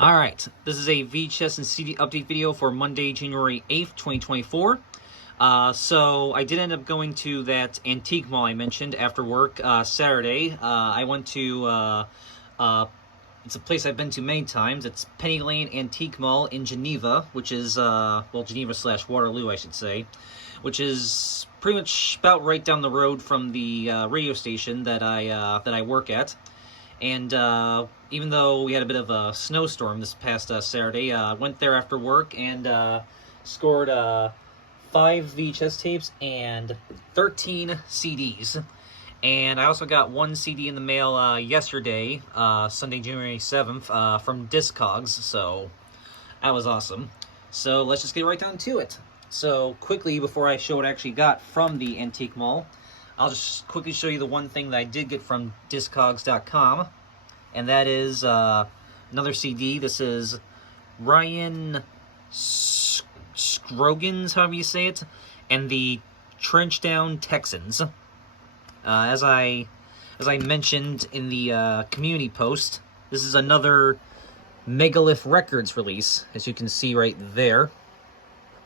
Alright, this is a VHS and CD update video for Monday, January 8th, 2024. So I did end up going to that antique mall I mentioned after work Saturday. I went to, it's a place I've been to many times. It's Penny Lane Antique Mall in Geneva, which is, Geneva/Waterloo, I should say, which is pretty much about right down the road from the radio station that I work at. And even though we had a bit of a snowstorm this past Saturday, I went there after work and scored 5 VHS tapes and 13 CDs. And I also got 1 CD in the mail yesterday, Sunday, January 7th, from Discogs, so that was awesome. So let's just get right down to it. So quickly, before I show what I actually got from the antique mall, I'll just quickly show you the one thing that I did get from Discogs.com, and that is another CD. This is Ryan Scroggins, however you say it, and the Trenchdown Texans. As I mentioned in the community post, this is another Megalith Records release, as you can see right there.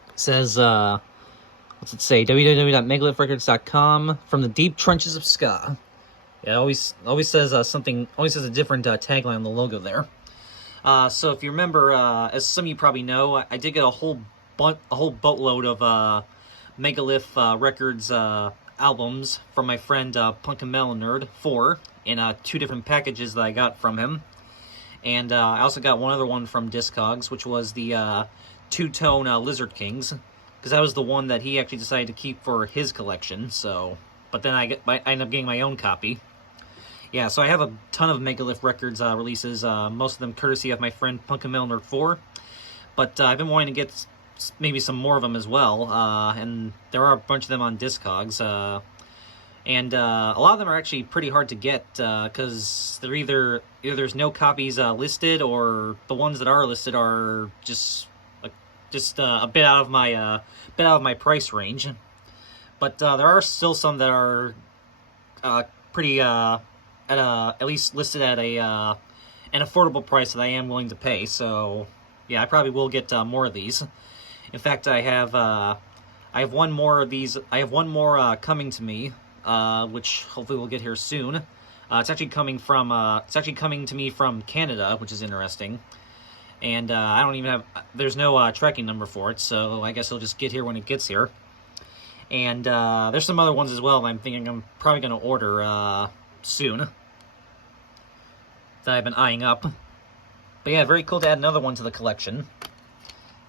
It says, what's it say? www.megalithrecords.com, from the deep trenches of ska. Yeah, it always says something. Always says a different tagline on the logo there. So if you remember, as some of you probably know, I did get a whole boatload of Megalith Records albums from my friend Punk and Melon Nerd 4 in 2 different packages that I got from him. And I also got one other one from Discogs, which was the two-tone Lizard Kings, because that was the one that he actually decided to keep for his collection. So, but then I ended up getting my own copy. Yeah, so I have a ton of Megalith Records releases, most of them courtesy of my friend Punk and Melon Nerd 4. But I've been wanting to get maybe some more of them as well, and there are a bunch of them on Discogs. And a lot of them are actually pretty hard to get, because they're either there's no copies listed, or the ones that are listed are just a bit out of my price range. But there are still some that are pretty at least listed at an affordable price that I am willing to pay. So yeah, I probably will get more of these. In fact, I have one more of these. I have one more coming to me, which hopefully we'll get here soon. It's actually coming to me from Canada, which is interesting. And I don't even have. There's no tracking number for it, so I guess it'll just get here when it gets here. And there's some other ones as well that I'm thinking I'm probably going to order soon, that I've been eyeing up. But yeah, very cool to add another one to the collection.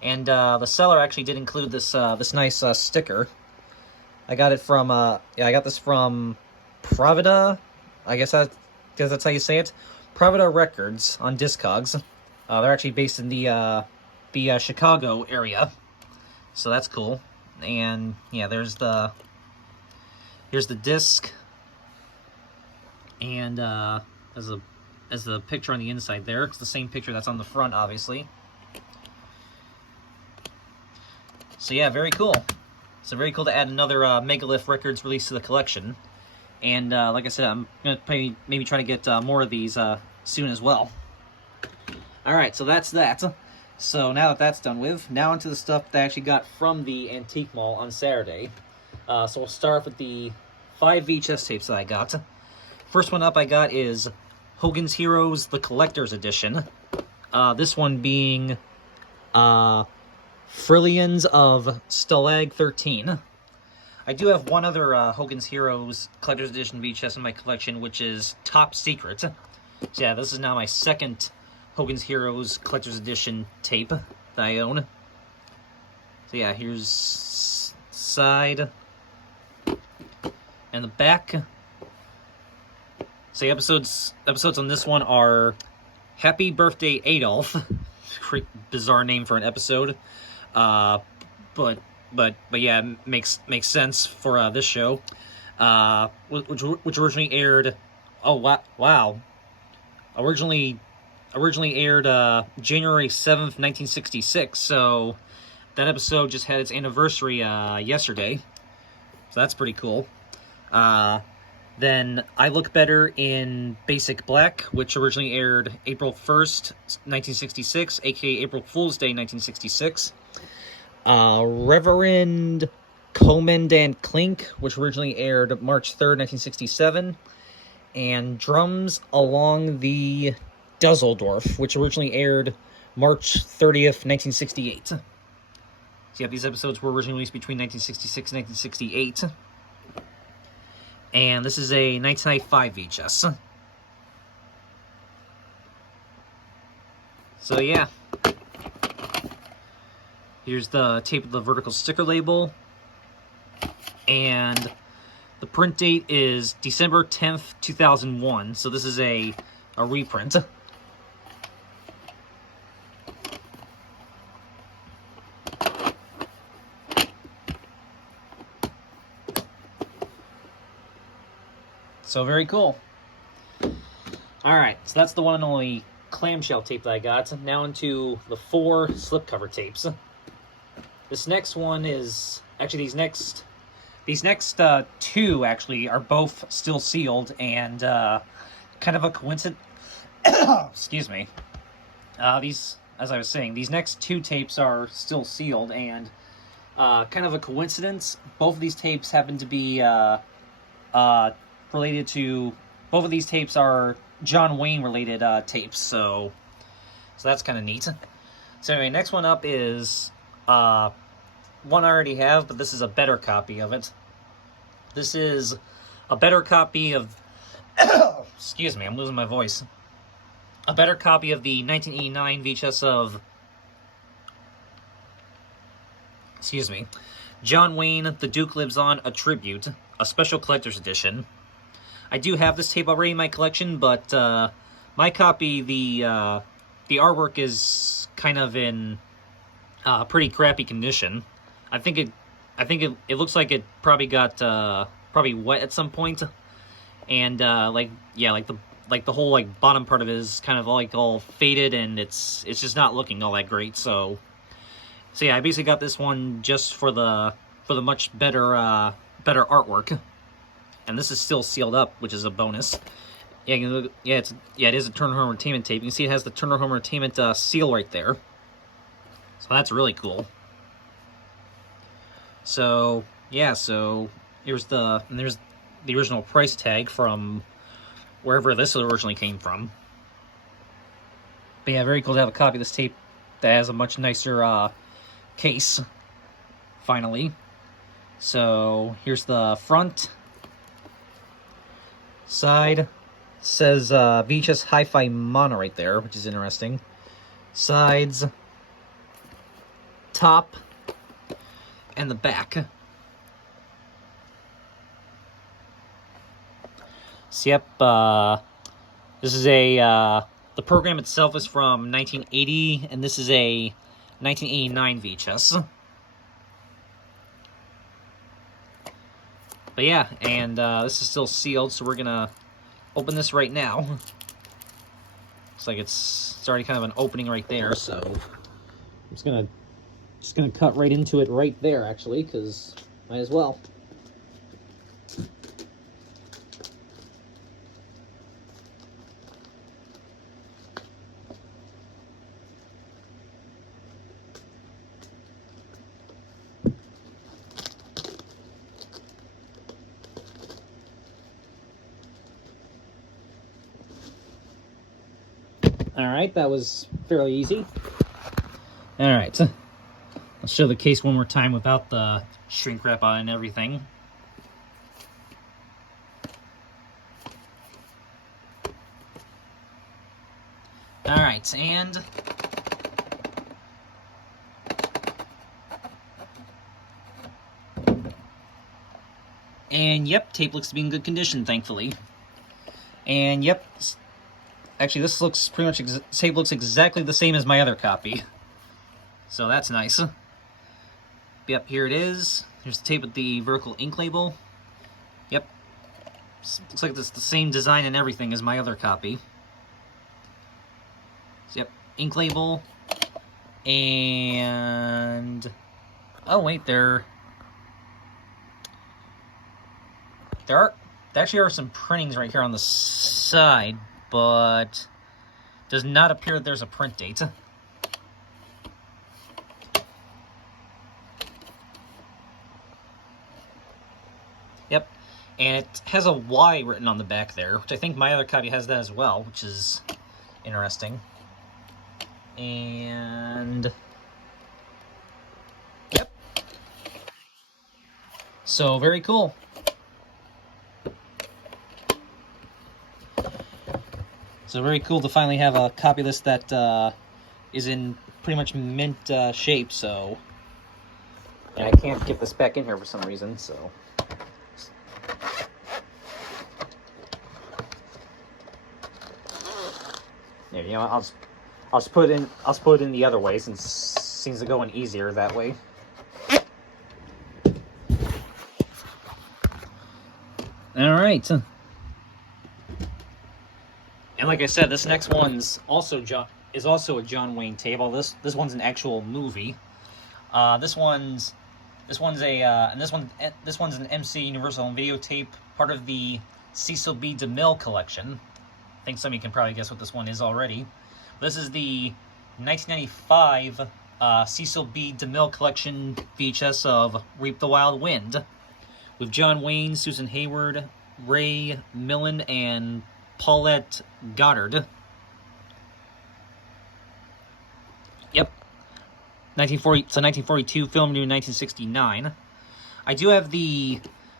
And the seller actually did include this this nice sticker. I got it from I got this from Pravida. I guess that's how you say it. Pravida Records on Discogs. They're actually based in the Chicago area, so that's cool. And yeah, here's the disc, and as the picture on the inside there. It's the same picture that's on the front, obviously. So yeah, very cool. So very cool to add another Megalith Records release to the collection. And like I said, I'm going to maybe try to get more of these soon as well. Alright, so that's that. So now that that's done with, now into the stuff that I actually got from the antique mall on Saturday. So we'll start off with the 5 VHS tapes that I got. First one up I got is Hogan's Heroes, the Collector's Edition. This one being Frillions of Stalag 13. I do have one other Hogan's Heroes Collector's Edition VHS in my collection, which is Top Secret. So yeah, this is now my second Hogan's Heroes Collector's Edition tape that I own. So yeah, here's side and the back. So the episodes on this one are Happy Birthday Adolf. Bizarre name for an episode. But yeah, it makes sense for this show. Which originally aired. Oh wow! Originally aired January 7th, 1966. So that episode just had its anniversary yesterday. So that's pretty cool. Then I Look Better in Basic Black, which originally aired April 1st, 1966, aka April Fool's Day, 1966. Reverend Commandant Klink, which originally aired March 3rd, 1967. And Drums Along the Dusseldorf, which originally aired March 30th, 1968. So yeah, these episodes were originally released between 1966 and 1968. And this is a 1995 VHS. So yeah. Here's the tape of the vertical sticker label. And the print date is December 10th, 2001. So this is a reprint. So very cool. Alright, so that's the one and only clamshell tape that I got. Now into the 4 slipcover tapes. This next one is... Actually, these next 2, actually, are both still sealed, and kind of a coincidence... Excuse me. As I was saying, these next 2 tapes are still sealed, and kind of a coincidence, both of these tapes happen to be... related to... Both of these tapes are John Wayne-related tapes, so that's kind of neat. So anyway, next one up is one I already have, but this is a better copy of it. This is a better copy of... Excuse me, I'm losing my voice. A better copy of the 1989 VHS of... Excuse me. John Wayne, The Duke Lives On, A Tribute, a special collector's edition. I do have this tape already in my collection, but my copy, the artwork is kind of in pretty crappy condition. I think it looks like it probably got probably wet at some point, and like the whole like bottom part of it is kind of like all faded, and it's just not looking all that great. So yeah, I basically got this one just for the much better better artwork. And this is still sealed up, which is a bonus. Yeah, it is a Turner Home Entertainment tape. You can see it has the Turner Home Entertainment seal right there. So that's really cool. So yeah, there's the original price tag from wherever this originally came from. But yeah, very cool to have a copy of this tape that has a much nicer case. Finally. So here's the front. Side says VHS Hi-Fi Mono right there, which is interesting. Sides, top, and the back. So yep, this is the program itself is from 1980, and this is a 1989 VHS. But yeah, and this is still sealed, so we're gonna open this right now. Looks like it's already kind of an opening right there, so I'm just gonna cut right into it right there, actually, because might as well. Alright, that was fairly easy. Alright, let's show the case one more time without the shrink wrap on and everything. Alright, and yep, tape looks to be in good condition, thankfully. And yep, actually, this looks pretty much tape looks exactly the same as my other copy, so that's nice. Yep, here it is. Here's the tape with the vertical ink label. Yep, looks like it's the same design and everything as my other copy. So, yep, ink label, and oh wait, there are there actually are some printings right here on the side, but does not appear that there's a print date. Yep, and it has a Y written on the back there, which I think my other copy has that as well, which is interesting. And yep, so very cool. So very cool to finally have a copy of this that is in pretty much mint shape. So, and I can't get this back in here for some reason. So, there, you know, I'll just put it in. I'll just put it in the other way since it seems to go in easier that way. All right. And like I said, this next one's also a John Wayne tape. This one's an actual movie. This one's an MC Universal Home Video tape, part of the Cecil B. DeMille collection. I think some of you can probably guess what this one is already. This is the 1995 Cecil B. DeMille collection VHS of Reap the Wild Wind, with John Wayne, Susan Hayward, Ray Milland, and Paulette Goddard. Yep. 1942, filmed in 1969. I do have the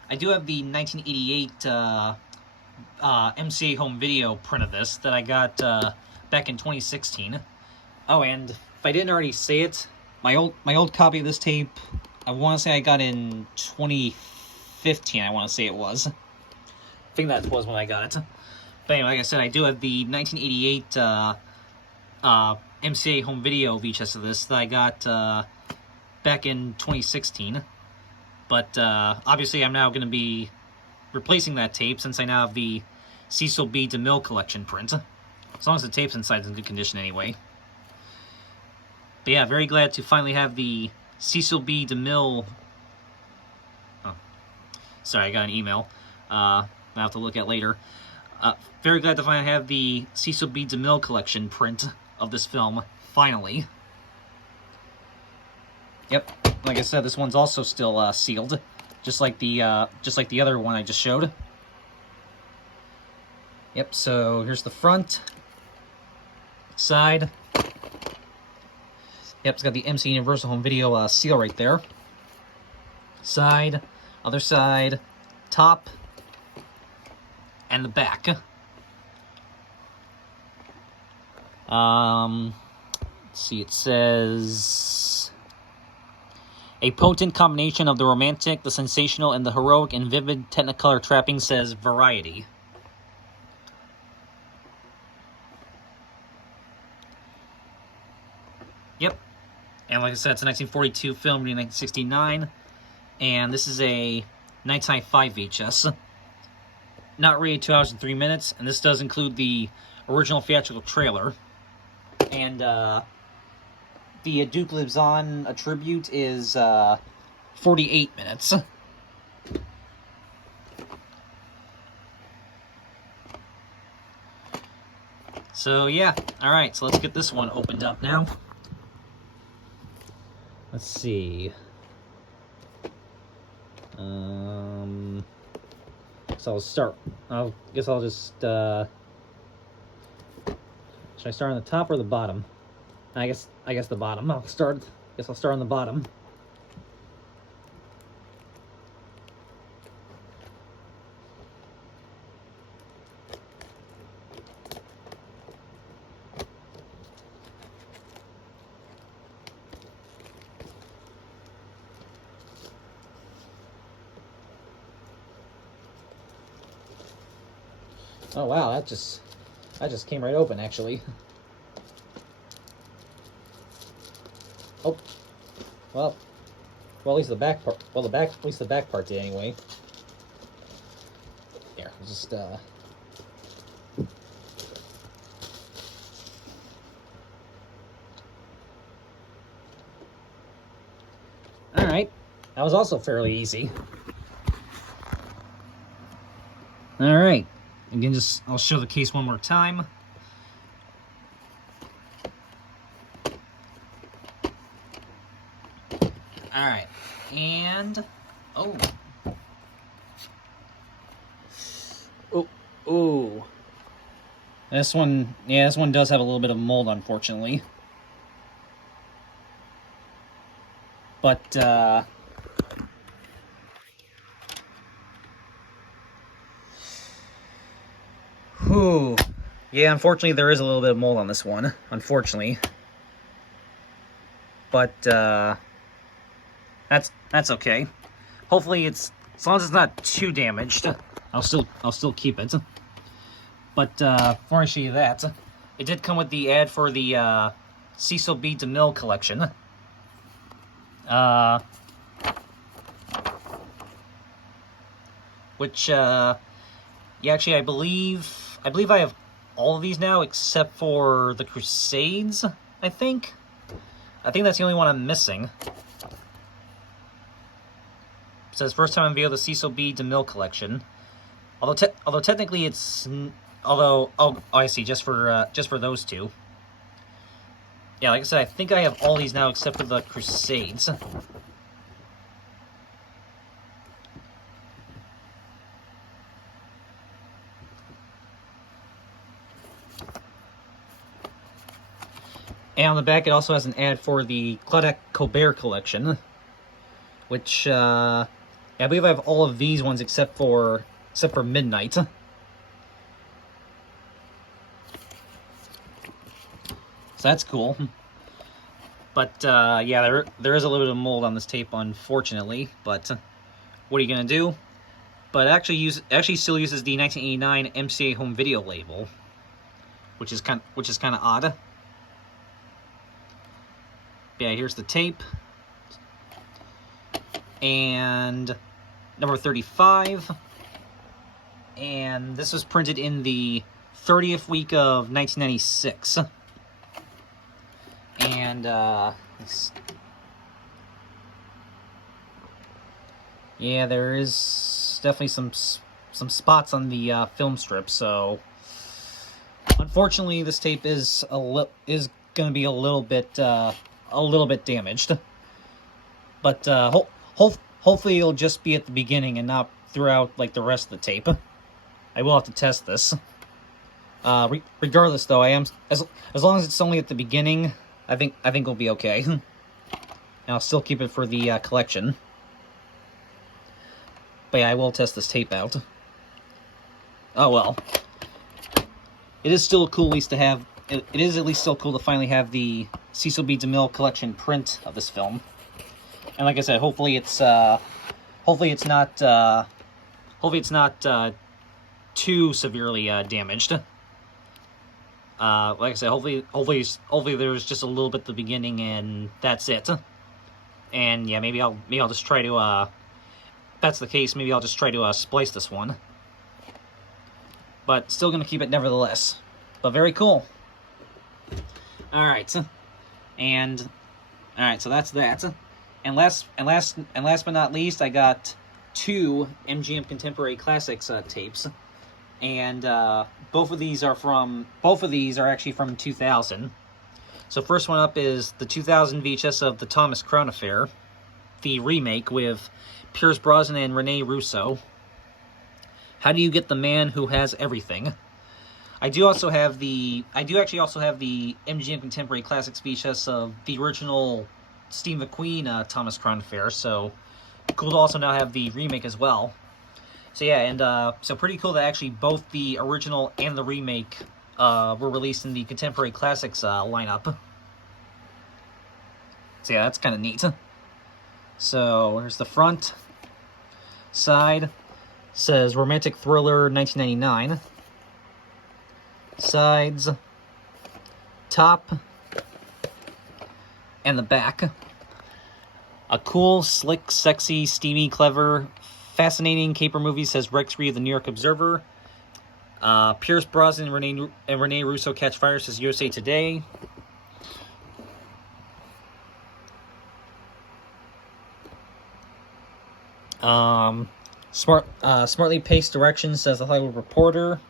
1988 MCA home video print of this that I got back in 2016. Oh, and if I didn't already say it, my old copy of this tape, I want to say I got in 2015. I want to say it was. I think that was when I got it. But anyway, like I said, I do have the 1988 MCA home video VHS of this that I got back in 2016. But obviously, I'm now going to be replacing that tape since I now have the Cecil B. DeMille collection print. As long as the tape's inside, it's in good condition anyway. But yeah, very glad to finally have the Cecil B. DeMille. Oh, sorry, I got an email. I'll have to look at later. Very glad to finally have the Cecil B. DeMille collection print of this film, finally. Yep, like I said, this one's also still sealed, just like the other one I just showed. Yep, so here's the front, side. Yep, it's got the MC Universal Home Video seal right there. Side, other side, top, and the back. Let's see, it says, a potent combination of the romantic, the sensational, and the heroic and vivid Technicolor trapping, says Variety. Yep. And like I said, it's a 1942 film, in 1969. And this is a 1995 VHS. Not rated 2 hours and 3 minutes, and this does include the original theatrical trailer. And the Duke Lives On a tribute is 48 minutes. So yeah, alright, so let's get this one opened up now. Let's see. So I'll start. I guess I'll just, should I start on the top or the bottom? I guess the bottom. I'll start on the bottom. Oh wow, that just came right open actually. Oh, well, at least the back part. Well, at least the back part did anyway. Here, just all right, that was also fairly easy. All right. Again, I'll show the case one more time. All right, and oh, this one, yeah, this one does have a little bit of mold, unfortunately. But yeah, unfortunately, there is a little bit of mold on this one, unfortunately. But that's okay. Hopefully, as long as it's not too damaged, I'll still keep it. But before I show you that, it did come with the ad for the Cecil B. DeMille collection. Which yeah, actually, I believe I have all of these now except for the Crusades. I think that's the only one I'm missing. It says first time unveiled the Cecil B. DeMille collection. Although technically it's I see, just for those two. Yeah, like I said, I think I have all these now except for the Crusades. And on the back, it also has an ad for the Claudette Colbert collection, which I believe I have all of these ones except for Midnight. So that's cool. But yeah, there is a little bit of mold on this tape, unfortunately. But what are you gonna do? But it actually still uses the 1989 MCA home video label, which is kind of odd. Yeah, here's the tape. And number 35. And this was printed in the 30th week of 1996. And yeah, there is definitely some spots on the film strip. So unfortunately, this tape is going to be a little bit damaged. But hopefully it'll just be at the beginning and not throughout like the rest of the tape. I will have to test this. Regardless, though, I am as long as it's only at the beginning, I think we'll be okay. And I'll still keep it for the collection. But yeah, I will test this tape out. Oh well. It is still cool at least to have. It is at least still cool to finally have the Cecil B. DeMille collection print of this film. And like I said, hopefully it's not too severely damaged. Like I said, hopefully there's just a little bit at the beginning and that's it. And yeah, maybe I'll just try to if that's the case, maybe I'll just try to splice this one. But still gonna keep it nevertheless. But very cool. Alright. And alright, so that's that. And last but not least, I got 2 MGM Contemporary Classics tapes. And both of these are actually from 2000. So first one up is the 2000 VHS of the Thomas Crown Affair, the remake with Pierce Brosnan and Rene Russo. How do you get the man who has everything? I do actually also have the MGM Contemporary Classics VHS of the original Steve McQueen Thomas Crown Affair. So cool to also now have the remake as well. So yeah, and so pretty cool that actually both the original and the remake were released in the Contemporary Classics lineup. So yeah, that's kind of neat. So here's the front. Side says Romantic Thriller 1999. Sides, top, and the back. A cool, slick, sexy, steamy, clever, fascinating caper movie, says Rex Reed of the New York Observer. Pierce Brosnan and Rene Russo catch fire, says USA Today. Smartly paced directions, says the Hollywood Reporter.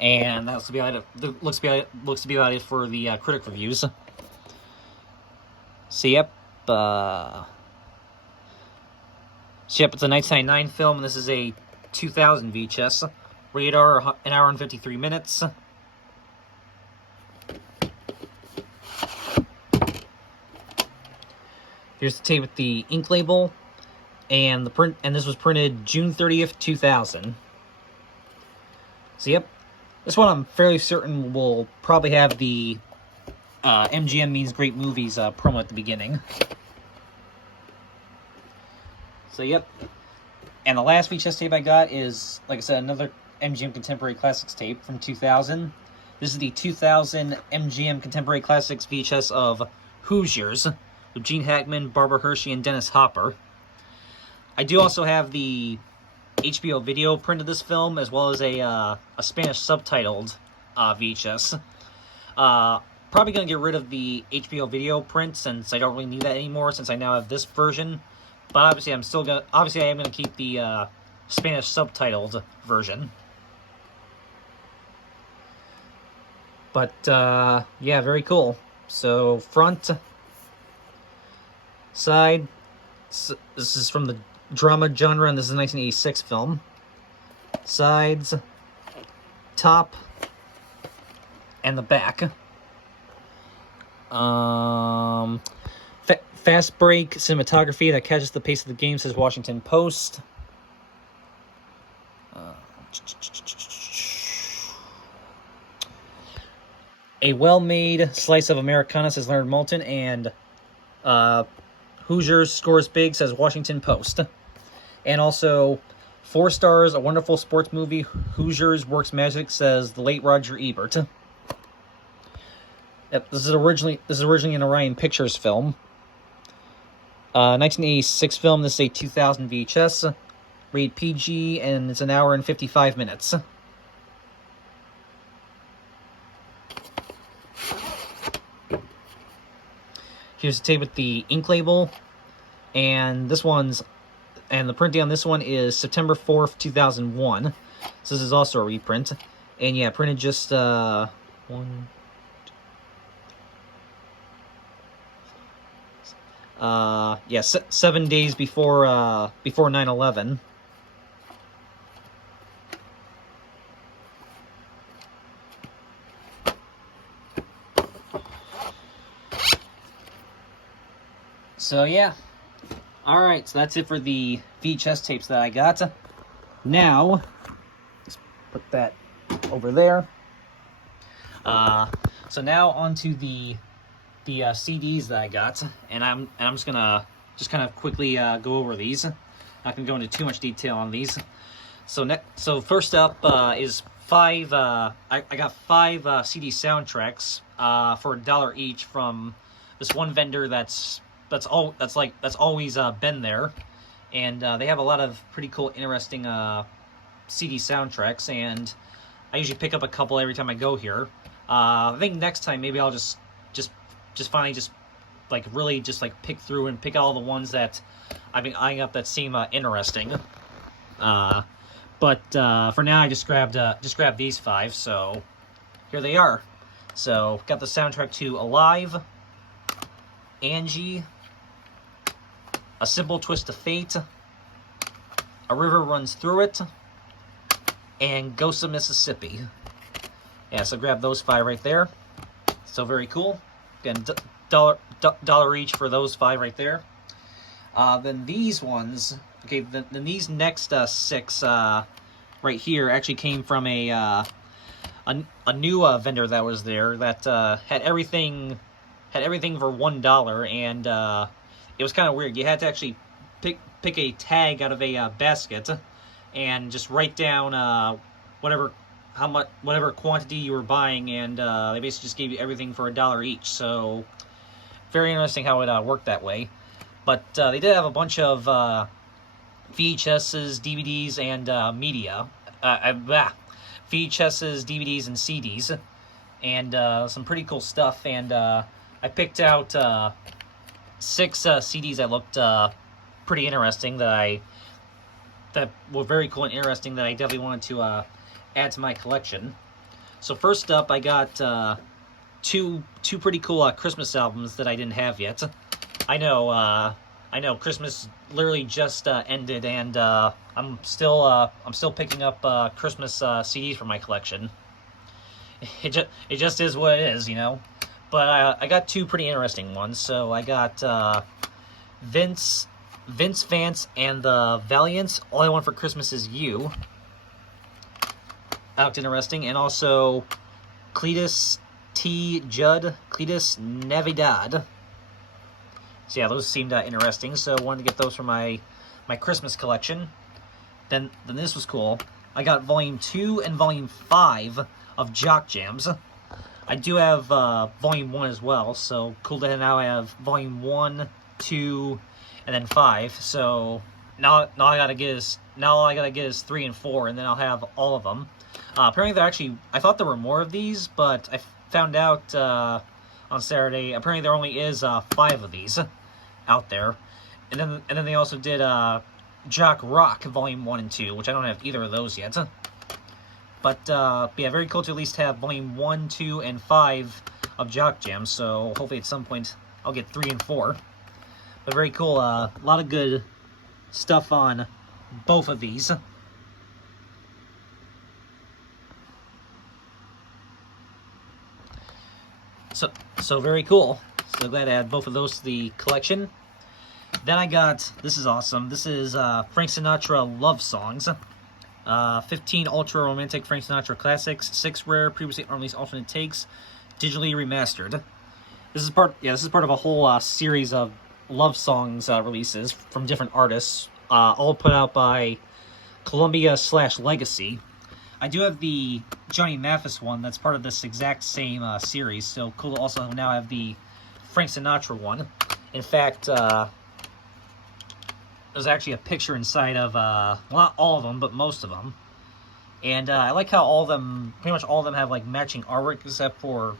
And that looks to be about it for the critic reviews. So yep, it's a 1999 film, and this is a 2000 VHS. Radar, an hour and 53 minutes. Here's the tape with the ink label, and the print. And this was printed June 30th, 2000. So yep, this one I'm fairly certain will probably have the MGM Means Great Movies promo at the beginning. So yep, and the last VHS tape I got is, like I said, another MGM Contemporary Classics tape from 2000. This is the 2000 MGM Contemporary Classics VHS of Hoosiers, with Gene Hackman, Barbara Hershey, and Dennis Hopper. I do also have the HBO video print of this film, as well as a Spanish subtitled VHS. Probably going to get rid of the HBO video print, since I don't really need that anymore, since I now have this version. But obviously, I am gonna keep the Spanish subtitled version. But yeah, very cool. So front, side. This is from the drama genre, and this is a 1986 film. Sides, top, and the back. Fast break cinematography that catches the pace of the game, says Washington Post. A well-made slice of Americana, says Leonard Maltin, and Hoosiers scores big, says Washington Post. And also, 4 stars, a wonderful sports movie, Hoosiers works magic, says the late Roger Ebert. Yep, this is originally an Orion Pictures film. 1986 film. This is a 2000 VHS. Rated PG, and it's an hour and 55 minutes. Here's the tape with the ink label, and the printing on this one is September 4th, 2001. So this is also a reprint, and yeah, printed just 7 days before 9/11. So yeah, all right. So that's it for the VHS tapes that I got. Now, let's put that over there. So now onto the CDs that I got, and I'm just gonna kind of quickly go over these. Not gonna go into too much detail on these. So first up is 5. I got 5 CD soundtracks for $1 each from this one vendor that's always been there, and they have a lot of pretty cool, interesting CD soundtracks, and I usually pick up a couple every time I go here. I think next time maybe I'll just finally really pick through and pick out all the ones that I've been eyeing up that seem interesting. But for now, I just grabbed these 5. So here they are. So got the soundtrack to Alive, Angie, A Simple Twist of Fate, A River Runs Through It, and Ghosts of Mississippi. Yeah, so grab those 5 right there. So very cool. Again, $1 each for those 5 right there. Then these ones, okay. Then these next 6 right here actually came from a new vendor that was there that had everything for $1, and it was kind of weird. You had to actually pick a tag out of a basket and just write down whatever quantity you were buying, and they basically just gave you everything for $1 each. So very interesting how it worked that way. But they did have a bunch of VHSs, DVDs, and media. VHSs, DVDs, and CDs, and some pretty cool stuff. And I picked out 6 CDs that looked pretty interesting that were very cool and interesting that I definitely wanted to add to my collection. So first up, I got two pretty cool Christmas albums that I didn't have yet. I know Christmas literally just ended, and I'm still picking up Christmas CDs for my collection. It just is what it is, you know. But I got two pretty interesting ones. So I got Vince Vance and the Valiants. All I Want for Christmas Is You. That looked interesting, and also Cletus T. Judd, Cletus Navidad. So yeah, those seemed interesting. So I wanted to get those for my Christmas collection. Then this was cool. I got Volume 2 and Volume 5 of Jock Jams. I do have Volume 1 as well, so cool to now I have Volume 1, 2, and then 5. So now all I gotta get is 3 and 4, and then I'll have all of them. Apparently they're actually, I thought there were more of these, but I found out on Saturday, apparently there only is 5 of these out there. And then they also did Jock Rock Volume 1 and 2, which I don't have either of those yet. But yeah, very cool to at least have Volume 1, 2, and 5 of Jock Jam, so hopefully at some point I'll get 3 and 4. But very cool, a lot of good stuff on both of these. So very cool. So glad to add both of those to the collection. Then I got, this is awesome, this is Frank Sinatra Love Songs. 15 ultra romantic Frank Sinatra classics, 6 rare previously unreleased alternate takes, digitally remastered. This is part of a whole series of love songs releases from different artists, all put out by Columbia/Legacy. I do have the Johnny Mathis one that's part of this exact same series, so cool to also now have the Frank Sinatra one. In fact, there's actually a picture inside of, well, not all of them, but most of them. And I like how pretty much all of them have like matching artwork, except for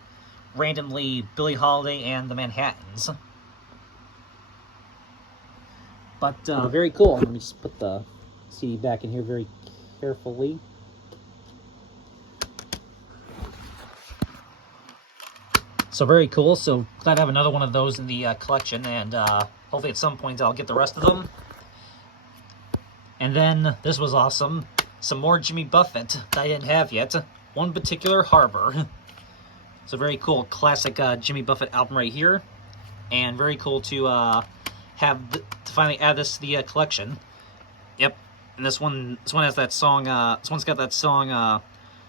randomly Billie Holiday and the Manhattans. But very cool. Let me just put the CD back in here very carefully. So very cool. So glad to have another one of those in the collection, and hopefully at some point I'll get the rest of them. And then this was awesome. Some more Jimmy Buffett that I didn't have yet. One Particular Harbor. It's a very cool classic Jimmy Buffett album right here, and very cool to to finally add this to the collection. Yep, and this one has that song. This one's got that song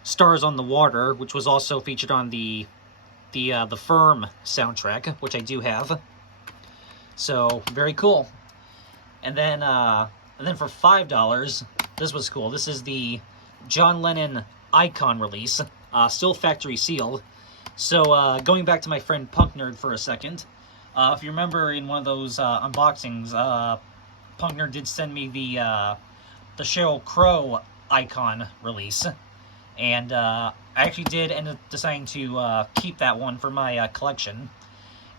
"Stars on the Water," which was also featured on the Firm soundtrack, which I do have. So very cool. And then for $5, this was cool. This is the John Lennon Icon release, still factory sealed. So going back to my friend Punk Nerd for a second, if you remember in one of those unboxings, Punk Nerd did send me the Sheryl Crow Icon release, and I actually did end up deciding to keep that one for my collection.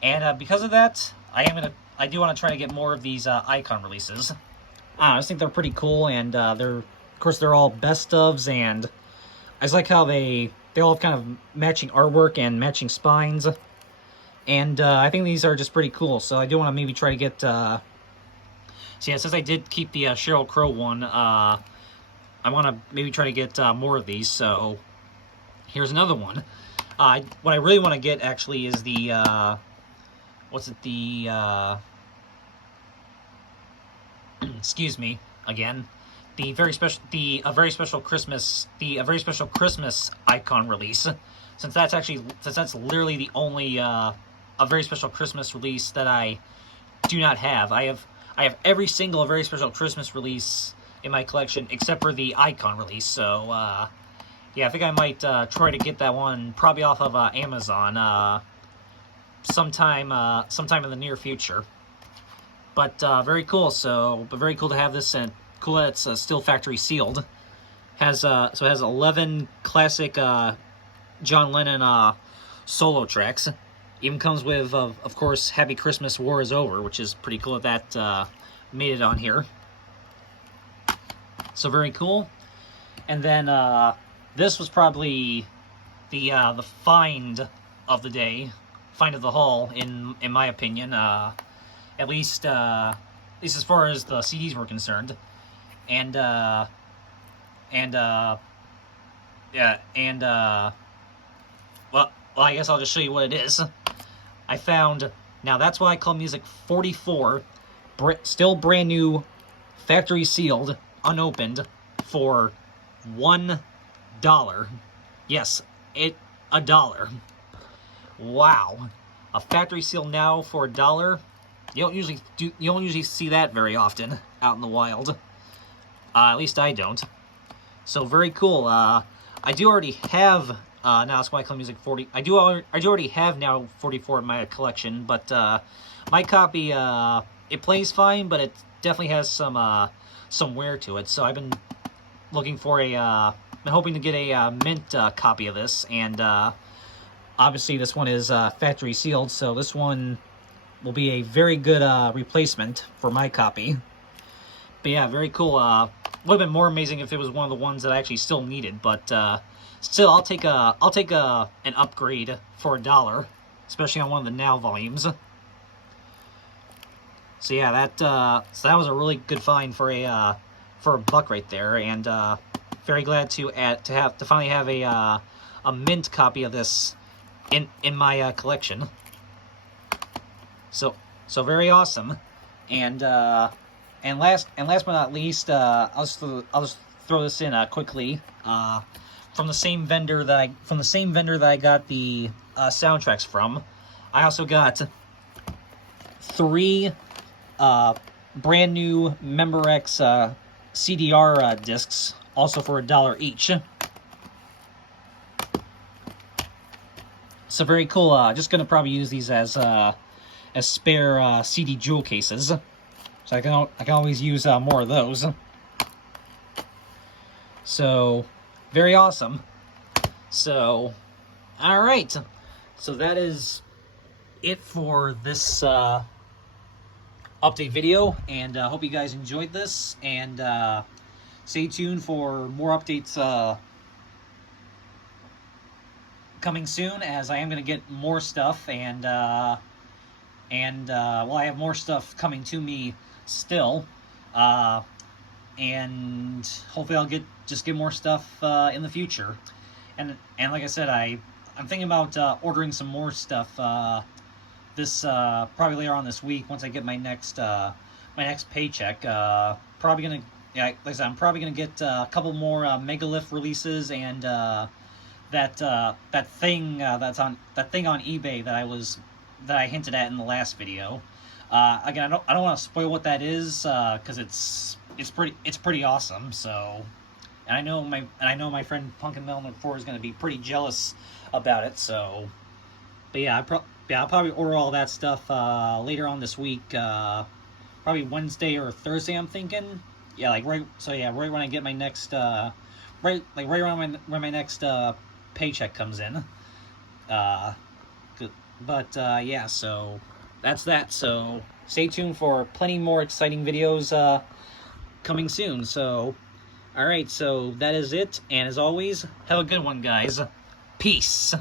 And because of that, I do want to try to get more of these Icon releases. I just think they're pretty cool, and of course they're all best ofs, and I just like how they all have kind of matching artwork and matching spines, and I think these are just pretty cool. So I do want to maybe try to get. So yeah, since I did keep the Sheryl Crow one, I want to maybe try to get more of these. So here's another one. What I really want to get actually is the excuse me again, a very special Christmas Icon release, since that's literally the only a very special Christmas release that I do not have. I have every single very special Christmas release in my collection except for the Icon release. So yeah, I think I might try to get that one probably off of Amazon sometime in the near future. But very cool. But very cool to have this, and cool that it's still factory sealed. So it has 11 classic John Lennon solo tracks. Even comes with, of course, Happy Christmas, War Is Over, which is pretty cool that made it on here. So very cool. And then this was probably the find of the day, find of the haul, in my opinion. At least as far as the CDs were concerned. And well, I guess I'll just show you what it is. I found, now that's why I call music 44, still brand new, factory sealed, unopened, for $1. Yes, $1. Wow, a factory seal now for $1. You don't usually see that very often out in the wild. At least I don't. So very cool. I do already have now that's why I call music 40. I do already have now 44 in my collection, but my copy it plays fine, but it definitely has some wear to it. So I've been looking for been hoping to get a mint copy of this, and obviously this one is factory sealed, so this one will be a very good replacement for my copy. But yeah, very cool. Would have been more amazing if it was one of the ones that I actually still needed, but still, I'll take an upgrade for $1, especially on one of the Now volumes. So yeah, that was a really good find for $1 right there, and very glad to finally have a mint copy of this in my collection. So very awesome, and last but not least, I'll just throw this in quickly. From the same vendor that I got the soundtracks from, I also got 3 brand new Member X CDR discs, also for $1 each. So very cool. Just gonna probably use these as spare CD jewel cases. So I can always use more of those. So very awesome. So alright. So that is it for this update video, and hope you guys enjoyed this, and stay tuned for more updates coming soon, as I am going to get more stuff, and well, I have more stuff coming to me still, and hopefully I'll get more stuff in the future, and like I said, I'm thinking about ordering some more stuff this probably later on this week, once I get my next paycheck. Probably gonna, yeah, like I said, I'm probably gonna get a couple more Megalith releases, and that thing on eBay that I hinted at in the last video. Again, I don't want to spoil what that is, because it's pretty awesome. So, and I know my friend Punkin Melon 4 is going to be pretty jealous about it. So, but yeah, I'll probably order all that stuff later on this week, probably Wednesday or Thursday, I'm thinking. Yeah, right when I get my next right around when my next paycheck comes in. But yeah, so that's that. So stay tuned for plenty more exciting videos coming soon. So alright, so that is it, and as always, have a good one, guys. Peace.